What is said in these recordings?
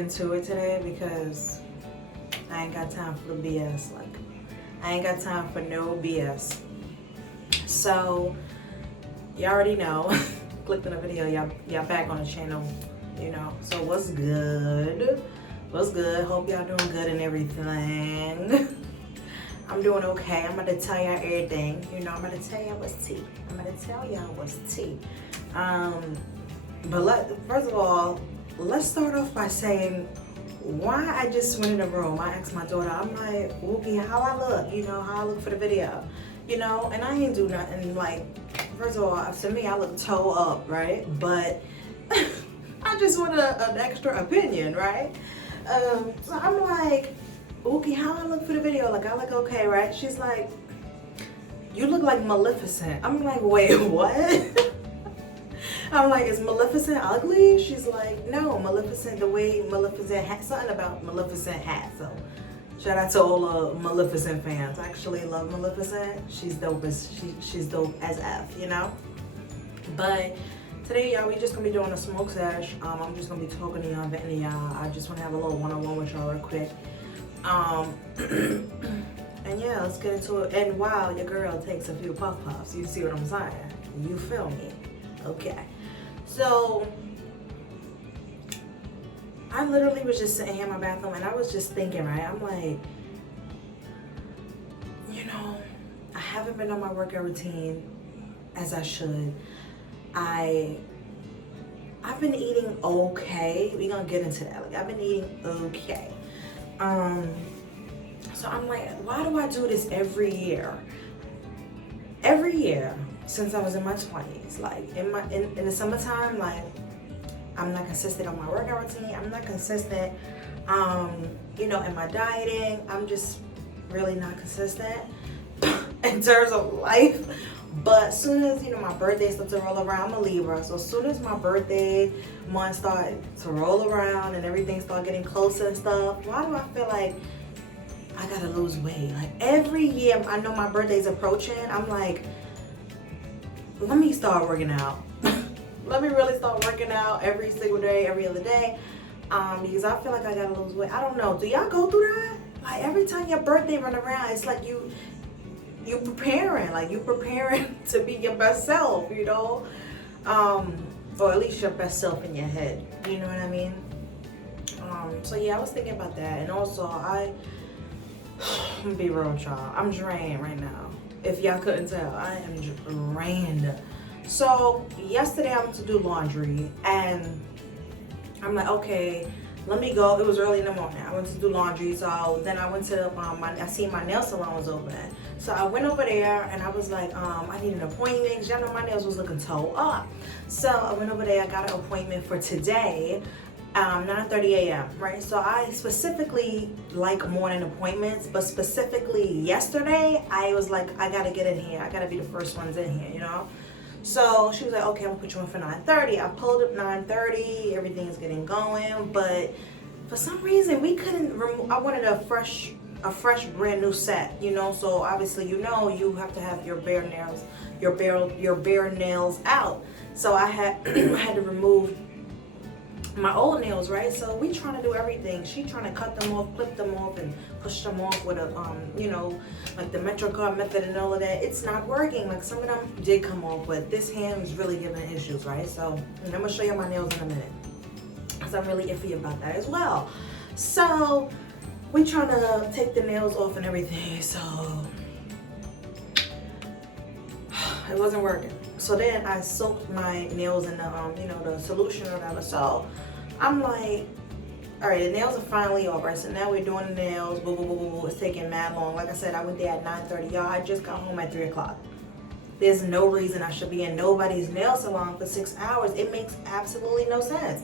into it today because I ain't got time for the BS. Like, I ain't got time for no BS. So, you already know. Clicked on the video, y'all back on the channel, you know. So what's good? What's good? Hope y'all doing good and everything. I'm doing okay. I'm gonna tell y'all everything. You know, I'm gonna tell y'all what's tea. I'm gonna tell y'all what's tea. But first of all, let's start off by saying why I just went in the room. I asked my daughter, I'm like, Wookie, how I look? You know, how I look for the video. You know, and I ain't do nothing. Like, first of all, to me, I look toe up, right? But I just wanted an extra opinion, right? So I'm like, Ookie, how I look for the video? Like, I look okay, right? She's like, you look like Maleficent. I'm like, wait, what? I'm like, is Maleficent ugly? She's like, no, Maleficent, the way Maleficent had something about Maleficent hat. So shout out to all Maleficent fans. I actually love Maleficent. She's dope she's dope as F, you know? But today, y'all, we just gonna be doing a smoke sesh. I'm just gonna be talking to y'all, venting to y'all. I just wanna have a little one-on-one with y'all real quick. And yeah, let's get into it. And while your girl takes a few puffs, you see what I'm saying? You feel me? Okay. So I literally was just sitting here in my bathroom and I was just thinking, right? I'm like, you know, I haven't been on my workout routine as I should. I've been eating okay. We're gonna get into that. Like, I've been eating okay. So I'm like, why do I do this every year? Every year since I was in my 20s. Like, in the summertime, like, I'm not consistent on my workout routine. I'm not consistent, you know, in my dieting. I'm just really not consistent in terms of life. But as soon as, you know, my birthday starts to roll around, I'm a Libra. So as soon as my birthday month started to roll around and everything started getting closer and stuff, why do I feel like I gotta lose weight? Like, every year I know my birthday's approaching, I'm like, let me start working out. Let me really start working out every single day, every other day. Because I feel like I gotta lose weight. I don't know. Do y'all go through that? Like, every time your birthday run around, it's like you preparing to be your best self, you know? Or at least your best self in your head. You know what I mean? So yeah, I was thinking about that. And also, I'm gonna be real, y'all. I'm drained right now. If y'all couldn't tell, I am drained. So yesterday I went to do laundry and I'm like, okay, let me go. It was early in the morning. I went to do laundry. So then I went to I seen my nail salon was open. So I went over there and I was like, I need an appointment because y'all know my nails was looking toe up. So I went over there. I got an appointment for today. 9:30 a.m. right? So I specifically like morning appointments, but specifically yesterday, I was like, I gotta get in here. I gotta be the first ones in here, you know? So she was like, okay, I'm gonna put you in for 9:30. I pulled up 9:30, everything is getting going, but for some reason we couldn't remove. I wanted a fresh brand new set, you know? So obviously, you know, you have to have your bare nails, your bare nails out. So I had I had to remove my old nails, right? So we trying to do everything. She trying to cut them off, clip them off, and push them off with a you know, like the MetroCard method and all of that. It's not working. Like, some of them did come off, but this hand was really giving issues, right? So I'm gonna show you my nails in a minute, because I'm really iffy about that as well. So we trying to take the nails off and everything. So it wasn't working. So then I soaked my nails in the, you know, the solution or whatever. So I'm like, all right, the nails are finally over. So now we're doing the nails. Boo, boo, boo, boo, boo. It's taking mad long. Like I said, I went there at 9:30. Y'all, I just got home at 3 o'clock. There's no reason I should be in nobody's nail salon for 6 hours. It makes absolutely no sense.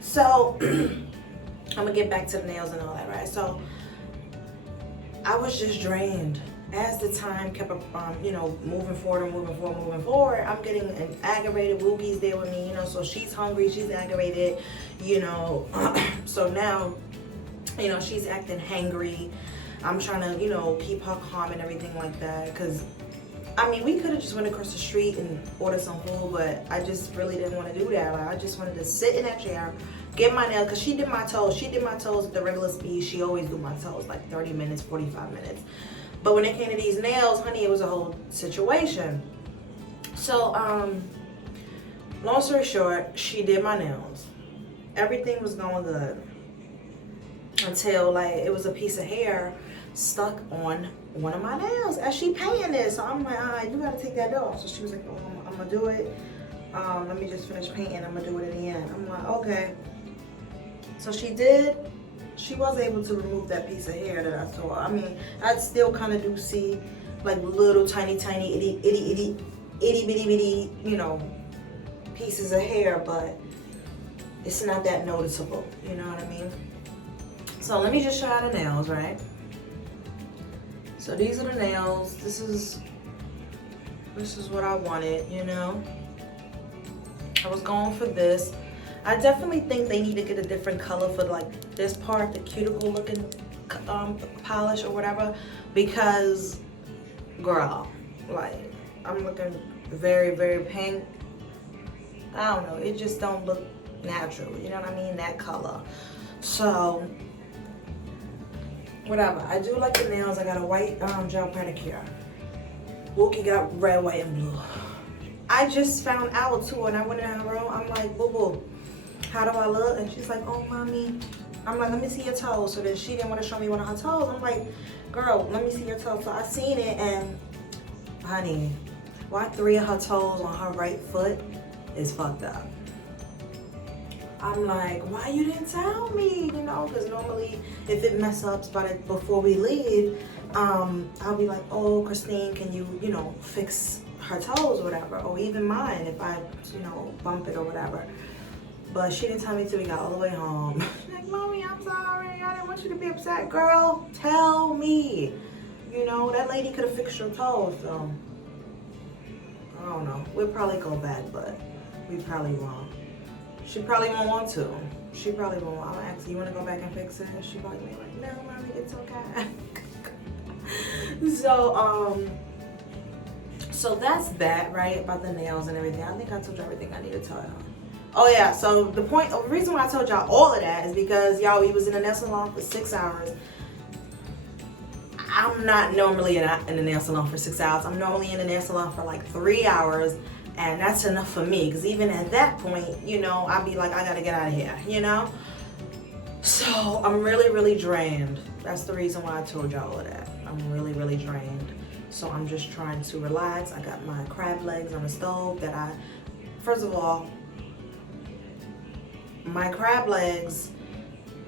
So I'm gonna get back to the nails and all that, right? So I was just drained. As the time kept, you know, moving forward, I'm getting aggravated. Wookie's there with me, you know, so she's hungry, she's aggravated, you know. So now, you know, she's acting hangry. I'm trying to, you know, keep her calm and everything like that. Because, I mean, we could have just went across the street and ordered some food, but I just really didn't want to do that. Like, I just wanted to sit in that chair get my nails, because she did my toes. She did my toes at the regular speed. She always do my toes like 30 minutes, 45 minutes. But when it came to these nails, honey, it was a whole situation. So, long story short, she did my nails. Everything was going good until like it was a piece of hair stuck on one of my nails as she painting it. So I'm like, all right, you gotta take that off. So she was like, oh, I'm gonna do it. Let me just finish painting. I'm gonna do it at the end. I'm like, okay. So she did. She was able to remove that piece of hair that I saw. I mean, I still kind of do see like little tiny itty bitty, you know, pieces of hair, but it's not that noticeable. You know what I mean? So let me just show you the nails, right? So these are the nails. This is what I wanted, you know. I was going for this. I definitely think they need to get a different color for like this part, the cuticle looking polish or whatever, because girl, like I'm looking very, very pink. I don't know, it just don't look natural, you know what I mean, that color. So whatever, I do like the nails. I got a white gel pedicure. Wookie got red, white, and blue. I just found out too, and I went in her room. I'm like, boo boo, how do I look? And she's like, oh mommy. I'm like, let me see your toes. So then she didn't want to show me one of her toes. I'm like, girl, let me see your toes. So I seen it, and honey, why 3 of her toes on her right foot is fucked up. I'm like, why you didn't tell me? You know, because normally if it mess up before we leave, I'll be like, oh, Christine, can you, you know, fix her toes or whatever, or even mine if I, you know, bump it or whatever. But she didn't tell me till we got all the way home. She's like, mommy, I'm sorry. I didn't want you to be upset. Girl, tell me. You know, that lady could have fixed your toes, so I don't know. We'll probably go back, but we probably won't. She probably won't want to. She probably won't. I'll ask, you want to go back and fix it? She probably be like, no, mommy, it's okay. So that's that, right? About the nails and everything. I think I told you everything I need to tell y'all. Oh yeah, so the reason why I told y'all all of that is because y'all, we was in the nail salon for 6 hours. I'm not normally in the nail salon for 6 hours. I'm normally in the nail salon for like 3 hours. And that's enough for me, because even at that point, you know, I'd be like, I gotta get out of here, you know? So I'm really, really drained. That's the reason why I told y'all all of that. I'm really, really drained. So I'm just trying to relax. I got my crab legs on the stove that first of all, my crab legs,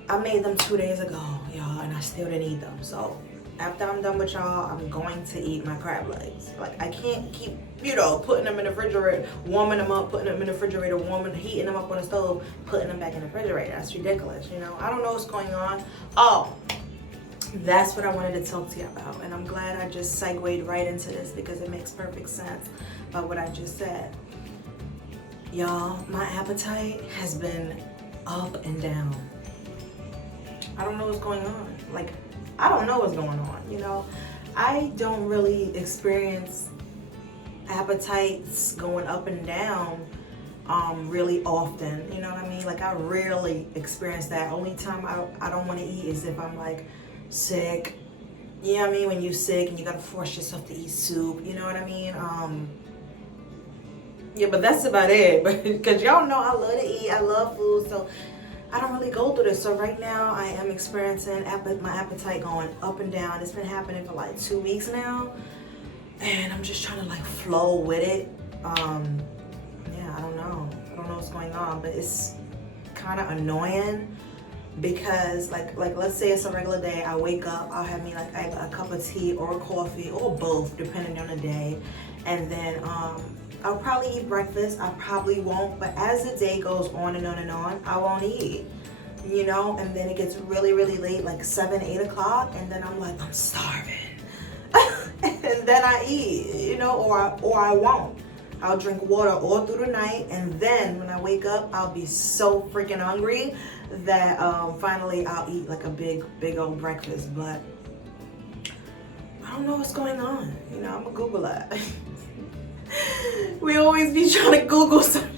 I made them 2 days ago, y'all, and I still didn't eat them. So after I'm done with y'all, I'm going to eat my crab legs. Like, I can't keep, you know, putting them in the refrigerator, warming them up, putting them in the refrigerator, heating them up on the stove, putting them back in the refrigerator. That's ridiculous, you know? I don't know what's going on. Oh, that's what I wanted to talk to you about. And I'm glad I just segued right into this, because it makes perfect sense by what I just said. Y'all, my appetite has been up and down. I don't know what's going on. Like, I don't know what's going on, you know? I don't really experience appetites going up and down really often, you know what I mean? Like, I rarely experience that. Only time I don't want to eat is if I'm like sick. You know what I mean? When you're sick and you gotta force yourself to eat soup, you know what I mean? Yeah, but that's about it. Because y'all know I love to eat, I love food, so I don't really go through this. So right now I am experiencing my appetite going up and down. It's been happening for like 2 weeks now, and I'm just trying to like flow with it. Yeah, I don't know what's going on, but it's kind of annoying, because like let's say it's a regular day. I wake up, I'll have me like a cup of tea or coffee or both depending on the day, and then I'll probably eat breakfast. I probably won't, but as the day goes on and on and on, I won't eat, you know? And then it gets really, really late, like 7, 8 o'clock, and then I'm like, I'm starving. And then I eat, you know, or I won't. I'll drink water all through the night, and then when I wake up, I'll be so freaking hungry that finally I'll eat like a big old breakfast. But I don't know what's going on. You know, I'm gonna Google that. We always be trying to Google something.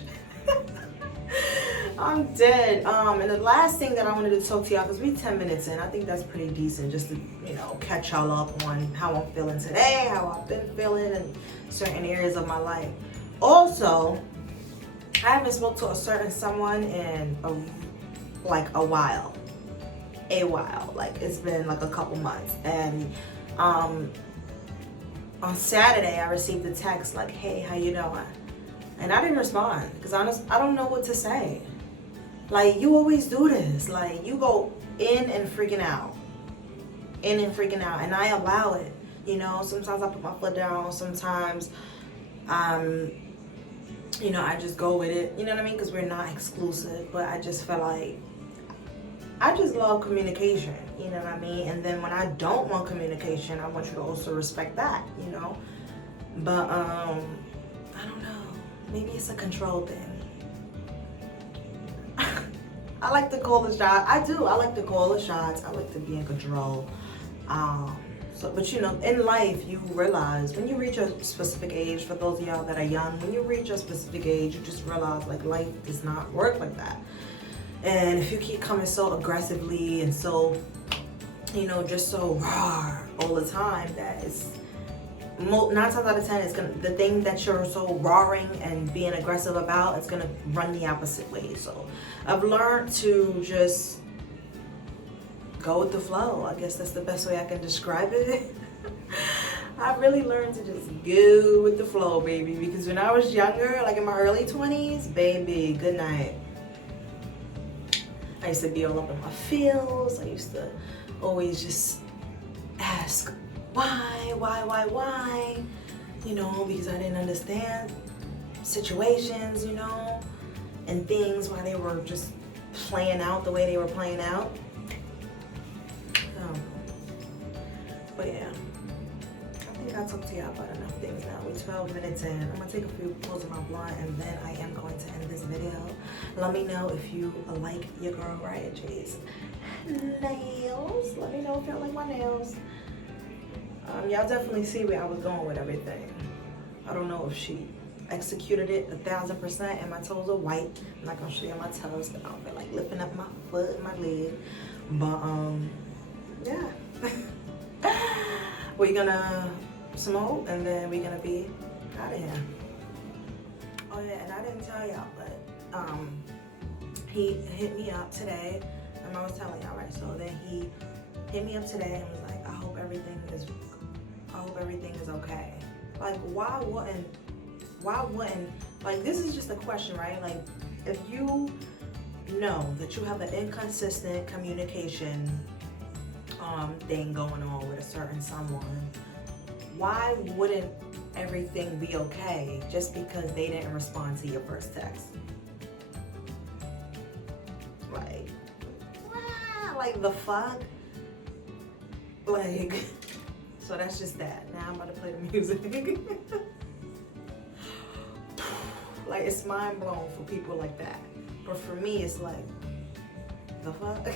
I'm dead. And the last thing that I wanted to talk to y'all, because we 10 minutes in, I think that's pretty decent, just to, catch y'all up on how I'm feeling today, how I've been feeling in certain areas of my life. Also, I haven't spoke to a certain someone in a while. Like, it's been like a couple months. And on Saturday, I received a text like, hey, how you doing? And I didn't respond because I don't know what to say. Like, you always do this. Like, you go in and freaking out. And I allow it. Sometimes I put my foot down. Sometimes, I just go with it. You know what I mean? Because we're not exclusive. But I just feel like I just love communication. You know what I mean? And then when I don't want communication, I want you to also respect that, But, I don't know. Maybe it's a control thing. I like to call the shots. I do. I like to call the shots. I like to be in control. But in life, you realize when you reach a specific age, for those of y'all that are young, when you reach a specific age, you just realize like life does not work like that. And if you keep coming so aggressively and so, just so raw all the time, that is 9 times out of 10, the thing that you're so roaring and being aggressive about, it's gonna run the opposite way. So I've learned to just go with the flow. I guess that's the best way I can describe it. I really learned to just go with the flow, baby. Because when I was younger, like in my early 20s, baby, good night. I used to be all up in my feels. I used to always just ask, why? Because I didn't understand situations, and things, why they were just playing out the way they were playing out. But yeah, I think I talked to y'all about enough things now. We're 12 minutes in. I'm gonna take a few pulls of my blunt and then I am going to end this video. Let me know if you like your girl Riahjay's nails. Let me know if y'all like my nails. Y'all definitely see where I was going with everything. I don't know if she executed it 1000%, and my toes are white. I'm not gonna show you my toes because I don't feel like lifting up my foot and my leg. But yeah. We're gonna smoke and then we're gonna be out of here. Oh yeah, and I didn't tell y'all, but he hit me up today, and I was telling y'all, right? So then he hit me up today and was like, I hope everything is okay. Like, why wouldn't, like, this is just a question, right? Like, if you know that you have an inconsistent communication thing going on with a certain someone, why wouldn't everything be okay just because they didn't respond to your first text? Like, wow, like the fuck? Like, so that's just that. Now I'm about to play the music. Like, it's mind blown for people like that. But for me, it's like, the fuck?